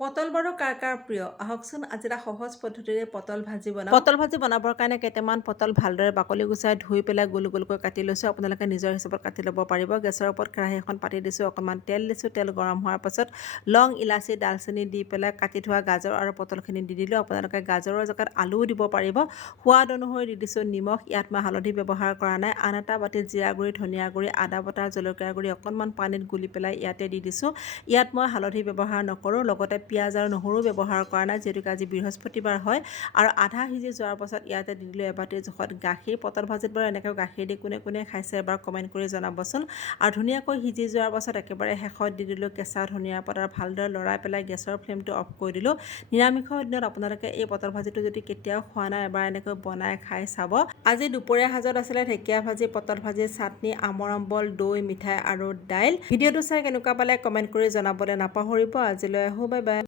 পটল বাৰু কাৰ কাৰ প্ৰিয়? আহকচোন আজি এটা সহজ পদ্ধতিৰে পটল ভাজি বনাওঁ। পটল ভাজি বনাবৰ কাৰণে কেইটামান পটল ভালদৰে বাকলি গুচাই ধুই পেলাই গোল গোলকৈ কাটি লৈছোঁ। আপোনালোকে নিজৰ হিচাপত কাটি ল'ব পাৰিব। গেছৰ ওপৰত কেৰাহী এখন পাতি দিছোঁ অকণমান তেল দিছোঁ। তেল গৰম হোৱাৰ পাছত লং ইলাচি ডালচেনি দি পেলাই কাটি থোৱা গাজৰ আৰু পটলখিনি দি দিলোঁ। আপোনালোকে গাজৰৰ জেগাত আলুও দিব পাৰিব। সোৱাদ অনুসৰি দি দিছোঁ নিমখ। ইয়াত মই হালধি ব্যৱহাৰ কৰা নাই। আন এটা বাতিত জিৰা গুড়ি ধনিয়া গুড়ি আদা বটা জলকীয়া গুড়ি অকণমান পানীত গুলি পেলাই ইয়াতে দি দিছোঁ। ইয়াত মই হালধি ব্যৱহাৰ নকৰোঁ লগতে পিঁয়াজ আৰু নহৰু ব্যৱহাৰ কৰা নাই যিহেতুকে আজি বৃহস্পতিবাৰ হয়। আৰু আধা সিজি যোৱাৰ পাছত ইয়াতে দি দিলোঁ এবাটিৰ জোখত গাখীৰ পটল ভাজিত বাৰু এনেকৈ গাখীৰ দি কোনে কোনে খাইছে এবাৰ কমেণ্ট কৰি জনাবচোন। আৰু ধুনীয়াকৈ সিজি যোৱাৰ পাছত একেবাৰে শেষত দি দিলোঁ কেঁচা ধনিয়াৰ পাত আৰু ভালদৰে লৰাই পেলাই গেছৰ ফ্লেমটো অফ কৰি দিলোঁ। নিৰামিষৰ দিনত আপোনালোকে এই পটল ভাজিটো যদি কেতিয়াও খোৱা নাই এবাৰ এনেকৈ বনাই খাই চাব। আজি দুপৰীয়া সাজত আছিলে ঢেকীয়া ভাজি পটল ভাজি চাটনি আমৰ আম্বল দৈ মিঠাই আৰু দাইল। ভিডিঅ'টো চাই কেনেকুৱা পালে কমেণ্ট কৰি জনাবলৈ নাপাহৰিব। আজিলৈ আহোঁ বাই বাই।